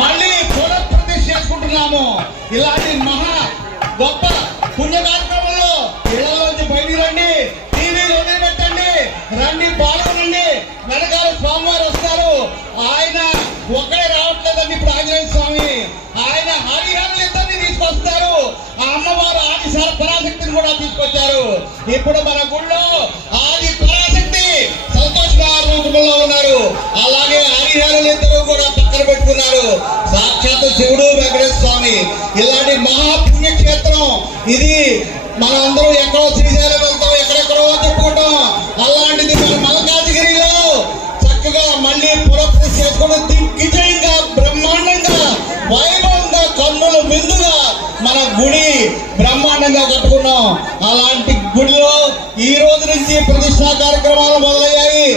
మళ్ళీ పునఃప్రతిష్ఠ చేసుకుంటున్నాము. ఇలాంటి మహా గొప్ప పుణ్య కార్యక్రమంలో ఇళ్లలోంచి బయటికి రండి, టీవీలు వదిలిపెట్టండి, రండి పాల్గొనండి. వెనకాల స్వామివారు వస్తారు. ఆయన ఒక్కడే రావట్లేదండి. ఇప్పుడు ఆంజనేయ స్వామి ఆయన హరిహరులు ఇద్దరిని తీసుకొస్తారు. ఆ అమ్మవారు ఆది పరాశక్తిని కూడా తీసుకొచ్చారు. ఇప్పుడు మన గుళ్ళో ఆది పరాశక్తి సంతోష్ గారి రూపంలో ఉన్నారు. అలాగే హరిహరులు ఇద్దరు కూడా పక్కన పెట్టుకున్నారు. సాక్షాత్ శివుడు వెంకటేశ్వర స్వామి. ఇలాంటి మహాపుణ్యక్షేత్రం ఇది. మనందరూ ఎక్కడో శ్రీశైలం వెళ్తాం, ఎక్కడెక్కడో చెప్పుకుంటాం. అలాంటిది మన మల్కాజ్గిరిలో చక్కగా మళ్ళీ పునఃప్రతిష్ఠ చేసుకుని దిగ్విజయంగా బ్రహ్మాండంగా వైభవంగా కన్నులు విందుగా మన గుడి బ్రహ్మాండంగా కట్టుకున్నాం. అలాంటి గుడిలో ఈ రోజు నుంచి ప్రతిష్టా కార్యక్రమాలు మొదలయ్యాయి.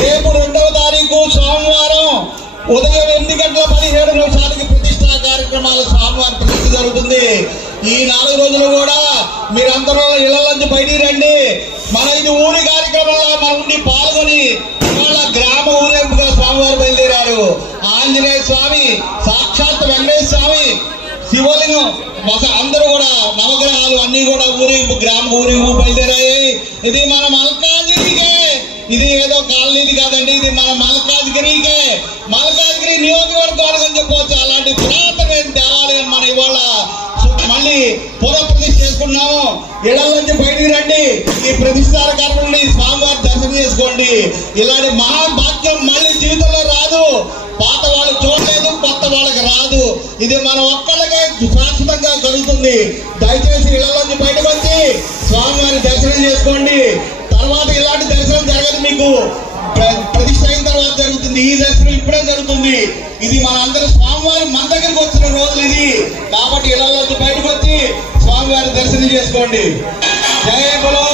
రేపు 2వ తారీఖు సోమవారం ఉదయం 8:17 ప్రతిష్టా కార్యక్రమాలు స్వామివారి ప్రతిష్ఠ జరుగుతుంది. ఈ 4 రోజులు కూడా మీరందరూ ఇళ్ల నుంచి బయటికి రండి. మన ఇది ఊరి కార్యక్రమంలో మన ఉండి పాల్గొని ఇవాళ గ్రామ ఊరేంపుగా స్వామివారు బయలుదేరారు. ఆంజనేయ స్వామి, సాక్షాత్ వెంకటేశ్వర స్వామి, శివలింగం అందరూ కూడా నవగ్రహాలు అన్ని కూడా ఊరేగింపు గ్రామ ఊరేగింపు బయలుదేరాయి. ఇది మన మల్కాజ్గిరికే, ఇది ఏదో కాలనీది కాదండి, ఇది మన మల్కాజ్గిరికే, మల్కాజ్గిరి నియోజకవర్గానికి అని చెప్పవచ్చు. అలాంటి పురాతనమైన దేవాలయం మన ఇవాళ మళ్ళీ పునఃప్రతిష్ఠ చేసుకున్నాము. ఇళ్ల నుంచి బయటికి రండి. ఈ ప్రతిష్ఠా కార్యక్రమాన్ని స్వామివారి దర్శనం చేసుకోండి. ఇలాంటి మహాభాగ్యం మళ్ళీ జీవితంలో రాదు. పాత వాళ్ళు చూడలేదు, కొత్త వాళ్ళకి రాదు. ఇది మన ఒక్కళ్ళకే శాశ్వతంగా కలుగుతుంది. దయచేసి ఇళ్లలోంచి బయటకు వచ్చి స్వామివారి దర్శనం చేసుకోండి. తర్వాత ఇలాంటి దర్శనం జరగదు, మీకు ప్రతిష్ఠ అయిన తర్వాత జరుగుతుంది. ఈ దర్శనం ఇప్పుడే జరుగుతుంది. ఇది మన అందరూ స్వామివారి మన దగ్గరికి వచ్చిన రోజులు ఇది. కాబట్టి ఇళ్లలోంచి బయటకు వచ్చి స్వామివారి దర్శనం చేసుకోండి. జై బలో